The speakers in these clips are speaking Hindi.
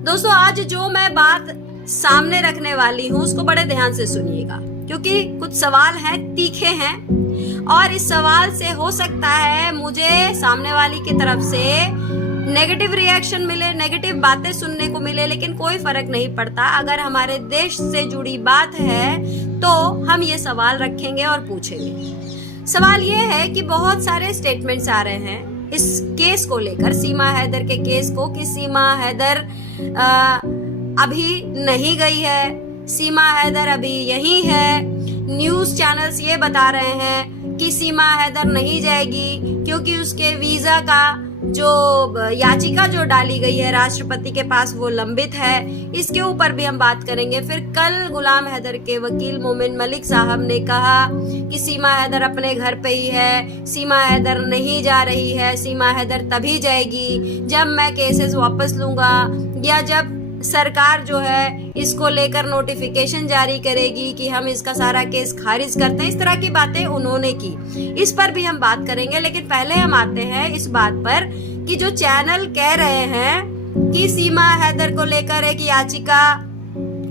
दोस्तों, आज जो मैं बात सामने रखने वाली हूँ उसको बड़े ध्यान से सुनिएगा, क्योंकि कुछ सवाल हैं, तीखे हैं, और इस सवाल से हो सकता है मुझे सामने वाली की तरफ से नेगेटिव रिएक्शन मिले, नेगेटिव बातें सुनने को मिले, लेकिन कोई फर्क नहीं पड़ता। अगर हमारे देश से जुड़ी बात है तो हम ये सवाल रखेंगे और पूछेंगे। सवाल ये है कि बहुत सारे स्टेटमेंट्स आ रहे हैं इस केस को लेकर, सीमा हैदर के केस को, कि सीमा हैदर अभी नहीं गई है, सीमा हैदर अभी यही है। न्यूज चैनल्स ये बता रहे हैं कि सीमा हैदर नहीं जाएगी क्योंकि उसके वीजा का जो याचिका जो डाली गई है राष्ट्रपति के पास वो लंबित है। इसके ऊपर भी हम बात करेंगे। फिर कल गुलाम हैदर के वकील मोमिन मलिक साहब ने कहा कि सीमा हैदर अपने घर पे ही है, सीमा हैदर नहीं जा रही है, सीमा हैदर तभी जाएगी जब मैं केसेस वापस लूंगा या जब सरकार जो है इसको लेकर नोटिफिकेशन जारी करेगी कि हम इसका सारा केस खारिज करते हैं। इस तरह की बातें उन्होंने की, इस पर भी हम बात करेंगे। लेकिन पहले हम आते हैं इस बात पर कि जो चैनल कह रहे हैं कि सीमा हैदर को लेकर एक याचिका,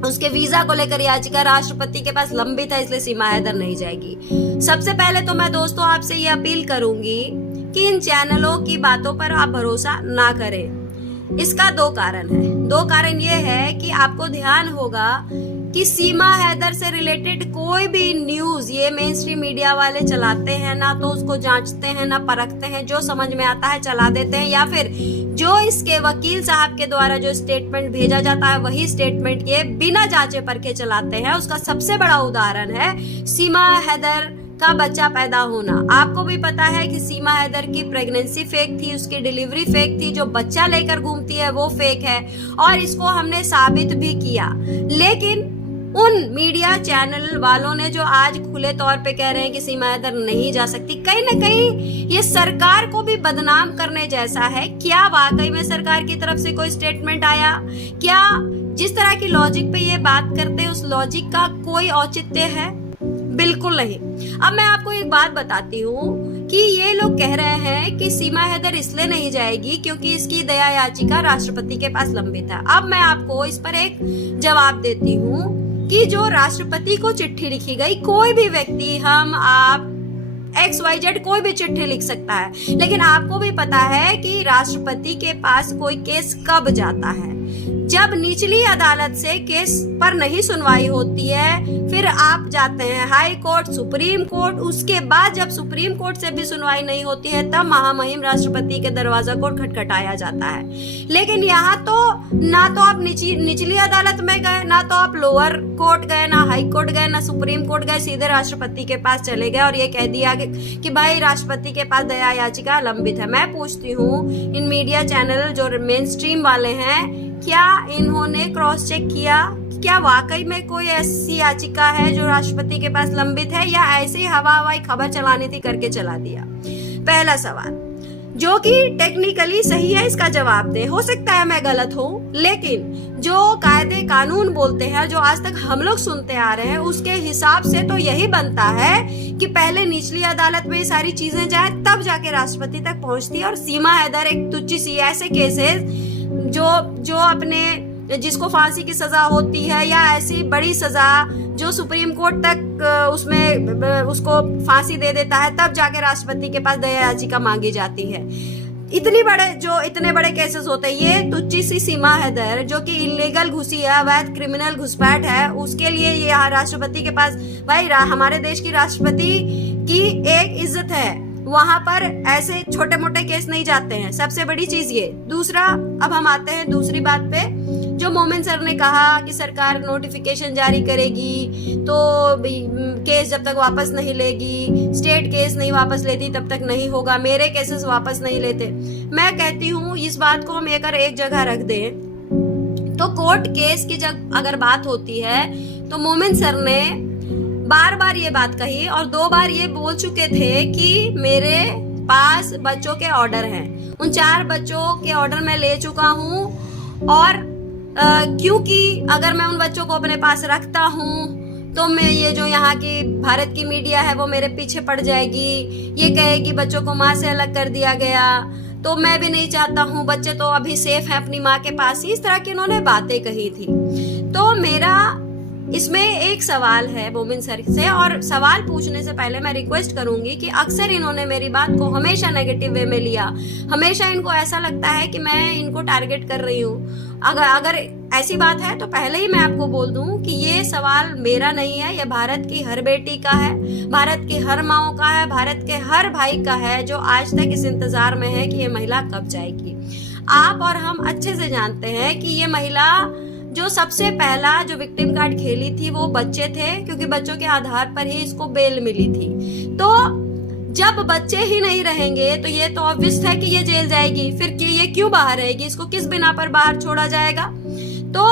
उसके वीजा को लेकर याचिका राष्ट्रपति के पास लंबित है, इसलिए सीमा हैदर नहीं जाएगी। सबसे पहले तो मैं दोस्तों आपसे ये अपील करूंगी कि इन चैनलों की बातों पर आप भरोसा ना करें। इसका दो कारण है। दो कारण ये है कि आपको ध्यान होगा कि सीमा हैदर से रिलेटेड कोई भी न्यूज ये मेन स्ट्रीम मीडिया वाले चलाते हैं, ना तो उसको जांचते हैं ना परखते हैं, जो समझ में आता है चला देते हैं, या फिर जो इसके वकील साहब के द्वारा जो स्टेटमेंट भेजा जाता है वही स्टेटमेंट ये बिना जांचे परखे चलाते हैं। उसका सबसे बड़ा उदाहरण है सीमा हैदर का बच्चा पैदा होना। आपको भी पता है कि सीमा हैदर की प्रेगनेंसी फेक थी, उसकी डिलीवरी फेक थी, जो बच्चा लेकर घूमती है वो फेक है, और इसको हमने साबित भी किया। लेकिन उन मीडिया चैनल वालों ने जो आज खुले तौर पे कह रहे हैं कि सीमा हैदर नहीं जा सकती, कहीं ना कहीं ये सरकार को भी बदनाम करने जैसा है। क्या वाकई में सरकार की तरफ से कोई स्टेटमेंट आया? क्या जिस तरह की लॉजिक पे ये बात करते हैं उस लॉजिक का कोई औचित्य है? बिल्कुल नहीं। अब मैं आपको एक बात बताती हूँ कि ये लोग कह रहे हैं कि सीमा हैदर इसलिए नहीं जाएगी क्योंकि इसकी दया याचिका राष्ट्रपति के पास लंबित है। अब मैं आपको इस पर एक जवाब देती हूँ कि जो राष्ट्रपति को चिट्ठी लिखी गई, कोई भी व्यक्ति, हम, आप, XYZ कोई भी चिट्ठी लिख सकता है, लेकिन आपको भी पता है कि राष्ट्रपति के पास कोई केस कब जाता है? जब निचली अदालत से केस पर नहीं सुनवाई होती है, फिर आप जाते हैं हाई कोर्ट, सुप्रीम कोर्ट, उसके बाद जब सुप्रीम कोर्ट से भी सुनवाई नहीं होती है तब महामहिम राष्ट्रपति के दरवाजा को खटखटाया जाता है। लेकिन यहाँ तो ना तो आप निचली अदालत में गए, ना तो आप लोअर कोर्ट गए, ना हाई कोर्ट गए, ना सुप्रीम कोर्ट गए, सीधे राष्ट्रपति के पास चले गए और ये कह दिया कि भाई राष्ट्रपति के पास दया याचिका लंबित है। मैं पूछती हूँ इन मीडिया चैनल जो मेन स्ट्रीम वाले हैं, क्या इन्होंने क्रॉस चेक किया? क्या वाकई में कोई ऐसी याचिका है जो राष्ट्रपति के पास लंबित है, या ऐसे ही हवाई खबर चलानी थी करके चला दिया? पहला सवाल जो कि टेक्निकली सही है, इसका जवाब दे। हो सकता है मैं गलत हूँ, लेकिन जो कायदे कानून बोलते हैं, जो आज तक हम लोग सुनते आ रहे हैं, उसके हिसाब से तो यही बनता है कि पहले निचली अदालत में ये सारी चीजें जाए तब जाके राष्ट्रपति तक पहुंचती है। और सीमा हैदर एक तुच्ची सी ऐसे केसेस जो अपने जिसको फांसी की सजा होती है या ऐसी बड़ी सजा जो सुप्रीम कोर्ट तक उसमें उसको फांसी दे देता है, तब जाके राष्ट्रपति के पास दया याचिका मांगी जाती है। इतने बड़े केसेस होते हैं, ये तुच्ची सी सीमा हैदर जो कि इलीगल घुसी है, अवैध क्रिमिनल घुसपैठ है, उसके लिए ये राष्ट्रपति के पास, भाई हमारे देश की राष्ट्रपति की एक इज्जत है, वहां पर ऐसे छोटे मोटे केस नहीं जाते हैं। सबसे बड़ी चीज ये। दूसरा, अब हम आते हैं दूसरी बात पे, जो मोमिन सर ने कहा कि सरकार नोटिफिकेशन जारी करेगी तो केस जब तक वापस नहीं लेगी, स्टेट केस नहीं वापस लेती तब तक नहीं होगा, मेरे केसेस वापस नहीं लेते। मैं कहती हूँ इस बात को हम एक जगह रख दें तो कोर्ट केस की जब अगर बात होती है तो मोमिन सर ने बार बार ये बात कही और 2 बार ये बोल चुके थे कि मेरे पास बच्चों के ऑर्डर हैं। उन 4 बच्चों के ऑर्डर मैं ले चुका हूँ और क्योंकि अगर मैं उन बच्चों को अपने पास रखता हूँ तो मैं ये जो यहाँ की भारत की मीडिया है वो मेरे पीछे पड़ जाएगी, ये कहेगी बच्चों को माँ से अलग कर दिया गया, तो मैं भी नहीं चाहता हूँ, बच्चे तो अभी सेफ हैं अपनी माँ के पास ही, इस तरह की इन्होंने बातें कही थी। तो मेरा इसमें एक सवाल है मोमिन सर से, और सवाल पूछने से पहले मैं रिक्वेस्ट करूंगी कि अक्सर इन्होंने मेरी बात को हमेशा नेगेटिव वे में लिया, हमेशा इनको ऐसा लगता है कि मैं इनको टारगेट कर रही हूँ। अगर ऐसी बात है तो पहले ही मैं आपको बोल दूं कि ये सवाल मेरा नहीं है, ये भारत की हर बेटी का है, भारत की हर माओ का है, भारत के हर भाई का है, जो आज तक इस इंतजार में है कि ये महिला कब जाएगी। आप और हम अच्छे से जानते हैं कि ये महिला जो सबसे पहला जो विक्टिम कार्ड खेली थी वो बच्चे थे, क्योंकि बच्चों के आधार पर ही इसको बेल मिली थी। तो जब बच्चे ही नहीं रहेंगे तो ये तो ऑब्वियस है कि ये जेल जाएगी, फिर ये क्यों बाहर रहेगी, इसको किस बिना पर बाहर छोड़ा जाएगा। तो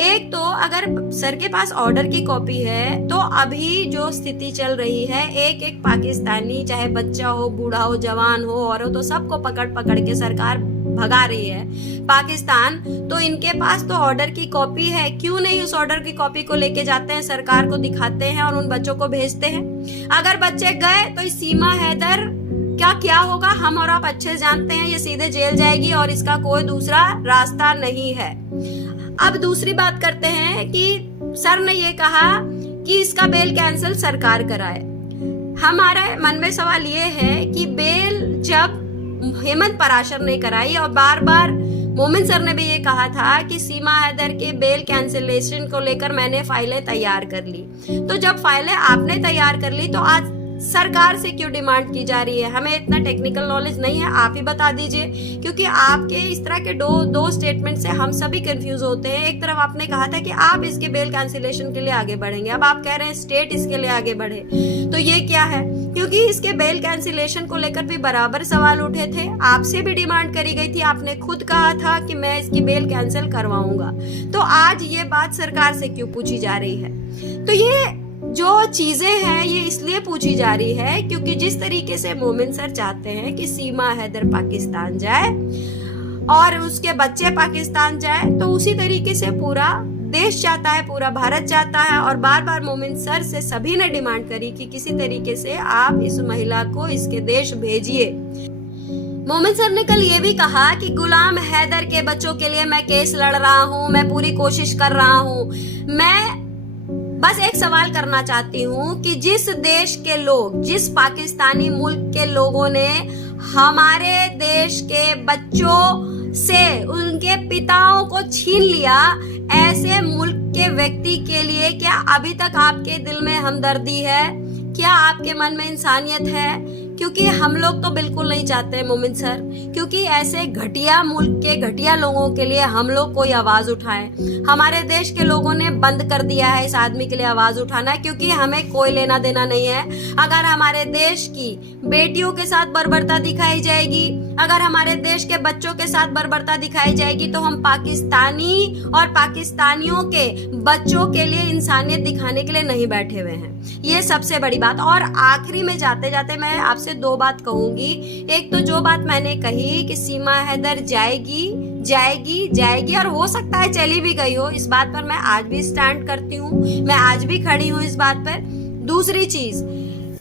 एक तो अगर सर के पास ऑर्डर की कॉपी है तो अभी जो स्थिति चल रही है, एक एक पाकिस्तानी, चाहे बच्चा हो, बूढ़ा हो, जवान हो, और हो, तो सबको पकड़ पकड़ के सरकार भगा रही है पाकिस्तान। तो इनके पास तो ऑर्डर की कॉपी है, क्यों नहीं उस ऑर्डर की कॉपी को लेके जाते हैं, सरकार को दिखाते हैं और उन बच्चों को भेजते हैं। अगर बच्चे गए तो इस सीमा हैदर का क्या होगा हम और आप अच्छे जानते हैं, ये सीधे जेल जाएगी और इसका कोई दूसरा रास्ता नहीं है। अब दूसरी बात करते हैं कि सर ने ये कहा कि इसका बेल कैंसिल सरकार कराए। हमारे मन में सवाल ये है कि बेल जब हेमंत पराशर ने कराई, और बार बार मोमिन सर ने भी ये कहा था कि सीमा हैदर के बेल कैंसिलेशन को लेकर मैंने फाइलें तैयार कर ली। तो जब फाइलें आपने तैयार कर ली तो आज सरकार से क्यों डिमांड की जा रही है? हमें इतना टेक्निकल नॉलेज नहीं है, आप ही बता दीजिए, क्योंकि आपके इस तरह के दो स्टेटमेंट से हम सभी कंफ्यूज होते हैं। एक तरफ आपने कहा था कि आप इसके बेल कैंसिलेशन के लिए आगे बढ़ेंगे, अब आप कह रहे हैं स्टेट इसके लिए आगे बढ़े, तो ये क्या है? क्योंकि इसके बेल कैंसिलेशन को लेकर भी बराबर सवाल उठे थे, आपसे भी डिमांड करी गई थी, आपने खुद कहा था कि मैं इसकी बेल कैंसिल करवाऊंगा। तो आज ये बात सरकार से क्यों पूछी जा रही है? तो ये जो चीजें हैं ये इसलिए पूछी जा रही है क्योंकि जिस तरीके से मोमिन सर चाहते हैं कि सीमा हैदर पाकिस्तान जाए और उसके बच्चे पाकिस्तान जाए, तो उसी तरीके से पूरा देश चाहता है, पूरा भारत चाहता है। और बार बार मोमिन सर से सभी ने डिमांड करी कि किसी तरीके से आप इस महिला को इसके देश भेजिए। मोमिन सर ने कल ये भी कहा कि गुलाम हैदर के बच्चों के लिए मैं केस लड़ रहा हूँ, मैं पूरी कोशिश कर रहा हूँ। मैं बस एक सवाल करना चाहती हूँ कि जिस देश के लोग, जिस पाकिस्तानी मुल्क के लोगों ने हमारे देश के बच्चों से उनके पिताओं को छीन लिया, ऐसे मुल्क के व्यक्ति के लिए क्या अभी तक आपके दिल में हमदर्दी है? क्या आपके मन में इंसानियत है? क्योंकि हम लोग तो बिल्कुल नहीं चाहते मोमिन सर, क्योंकि ऐसे घटिया मुल्क के घटिया लोगों के लिए हम लोग कोई आवाज उठाएं। हमारे देश के लोगों ने बंद कर दिया है इस आदमी के लिए आवाज उठाना, क्योंकि हमें कोई लेना देना नहीं है। अगर हमारे देश की बेटियों के साथ बर्बरता दिखाई जाएगी, अगर हमारे देश के बच्चों के साथ बर्बरता दिखाई जाएगी, तो हम पाकिस्तानी और पाकिस्तानियों के बच्चों के लिए इंसानियत दिखाने के लिए नहीं बैठे हुए हैं। ये सबसे बड़ी बात। और आखिरी में जाते जाते मैं आपसे दो बात कहूंगी। एक तो जो बात मैंने कही कि सीमा हैदर जाएगी और हो सकता है चली भी गई हो, इस बात पर मैं आज भी स्टैंड करती हूँ, मैं आज भी खड़ी हूँ इस बात पर। दूसरी चीज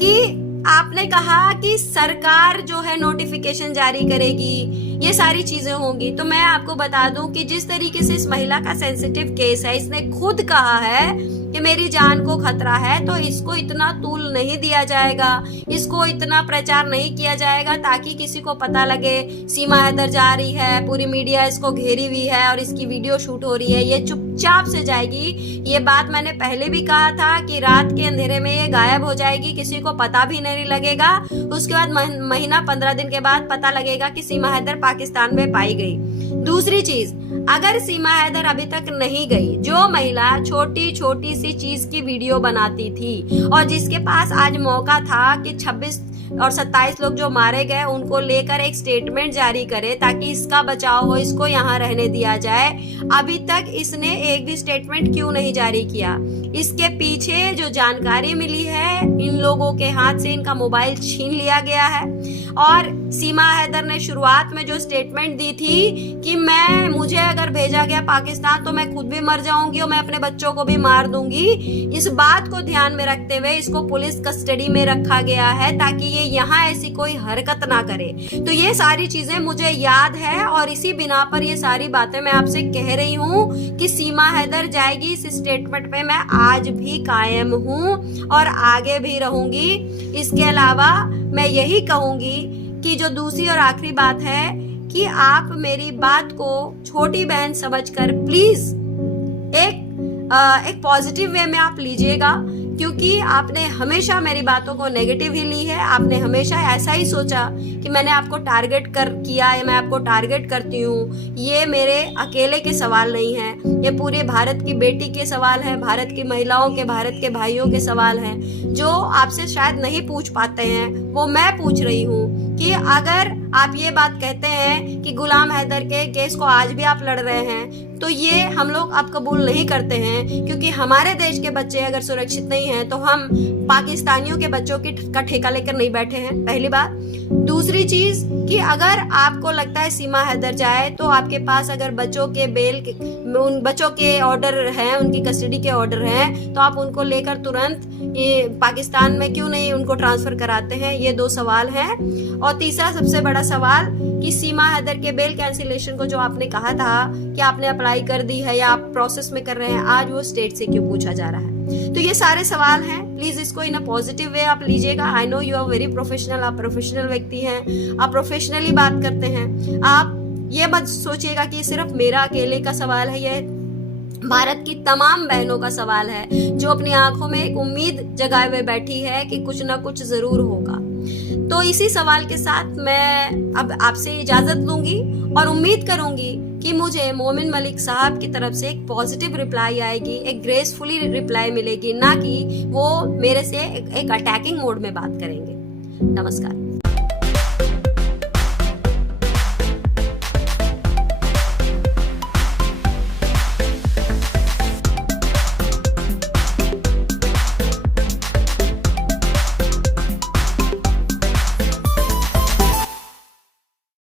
कि आपने कहा कि सरकार जो है नोटिफिकेशन जारी करेगी, ये सारी चीजें होंगी। तो मैं आपको बता दूं कि जिस तरीके से इस महिला का सेंसिटिव केस है, इसने खुद कहा है कि मेरी जान को खतरा है, तो इसको इतना तूल नहीं दिया जाएगा, इसको इतना प्रचार नहीं किया जाएगा ताकि किसी को पता लगे सीमा हैदर जा रही है, पूरी मीडिया इसको घेरी हुई है और इसकी वीडियो शूट हो रही है। ये चुपचाप से जाएगी। ये बात मैंने पहले भी कहा था कि रात के अंधेरे में ये गायब हो जाएगी, किसी को पता भी नहीं लगेगा। उसके बाद महीना 15 दिन के बाद पता लगेगा कि सीमा हैदर पाकिस्तान में पाई गई। दूसरी चीज, अगर सीमा हैदर अभी तक नहीं गई, जो महिला छोटी छोटी सी चीज की वीडियो बनाती थी और जिसके पास आज मौका था कि 26 और 27 लोग जो मारे गए उनको लेकर एक स्टेटमेंट जारी करे ताकि इसका बचाव हो, इसको यहाँ रहने दिया जाए, अभी तक इसने एक भी स्टेटमेंट क्यों नहीं जारी किया? इसके पीछे जो जानकारी मिली है, इन लोगों के हाथ से इनका मोबाइल छीन लिया गया है और सीमा हैदर ने शुरुआत में जो स्टेटमेंट दी थी कि मुझे अगर भेजा गया पाकिस्तान तो मैं खुद भी मर जाऊंगी और मैं अपने बच्चों को भी मार दूंगी, इस बात को ध्यान में रखते हुए इसको पुलिस कस्टडी में रखा गया है ताकि ये यहाँ ऐसी कोई हरकत ना करे। तो ये सारी चीजें मुझे याद है और इसी बिना पर ये सारी बातें मैं आपसे कह रही हूँ कि सीमा हैदर जाएगी। इस स्टेटमेंट पे मैं आज भी कायम हूँ और आगे भी रहूंगी। इसके अलावा मैं यही कहूंगी कि जो दूसरी और आखिरी बात है कि आप मेरी बात को छोटी बहन समझकर प्लीज एक पॉजिटिव वे में आप लीजिएगा, क्योंकि आपने हमेशा मेरी बातों को नेगेटिव ही ली है। आपने हमेशा ऐसा ही सोचा कि मैंने आपको टारगेट किया या मैं आपको टारगेट करती हूँ। ये मेरे अकेले के सवाल नहीं है, ये पूरे भारत की बेटी के सवाल है, भारत की महिलाओं के, भारत के भाइयों के सवाल हैं जो आपसे शायद नहीं पूछ पाते हैं, वो मैं पूछ रही हूँ कि अगर आप ये बात कहते हैं कि गुलाम हैदर के केस को आज भी आप लड़ रहे हैं, तो ये हम लोग अब कबूल नहीं करते हैं, क्योंकि हमारे देश के बच्चे अगर सुरक्षित नहीं हैं तो हम पाकिस्तानियों के बच्चों का ठेका लेकर नहीं बैठे हैं, पहली बात। दूसरी चीज कि अगर आपको लगता है सीमा हैदर जाए तो आपके पास अगर बच्चों के उन बच्चों के ऑर्डर हैं, उनकी कस्टडी के ऑर्डर हैं, तो आप उनको लेकर तुरंत ये पाकिस्तान में क्यों नहीं उनको ट्रांसफर कराते हैं? ये दो सवाल हैं। और तीसरा सबसे बड़ा सवाल कि सीमा हैदर के बेल कैंसिलेशन को जो आपने कहा था कि आपने अप्लाई कर दी है या आप प्रोसेस में कर रहे हैं, आज वो स्टेट से क्यों पूछा जा रहा है? तो ये सारे सवाल हैं, प्लीज इसको इन अ पॉजिटिव वे आप लीजिएगा। I know you are very professional, आप प्रोफेशनल व्यक्ति हैं, आप प्रोफेशनली बात करते हैं। आप ये मत सोचिएगा कि सिर्फ मेरा अकेले का सवाल है, ये भारत की तमाम बहनों का सवाल है जो अपनी आंखों में एक उम्मीद जगाए हुए बैठी है कि कुछ ना कुछ जरूर होगा। तो इसी सवाल के साथ मैं अब आपसे इजाजत लूंगी और उम्मीद करूंगी कि मुझे मोमिन मलिक साहब की तरफ से एक पॉजिटिव रिप्लाई आएगी, एक ग्रेसफुली रिप्लाई मिलेगी, ना कि वो मेरे से एक अटैकिंग मोड में बात करेंगे। नमस्कार।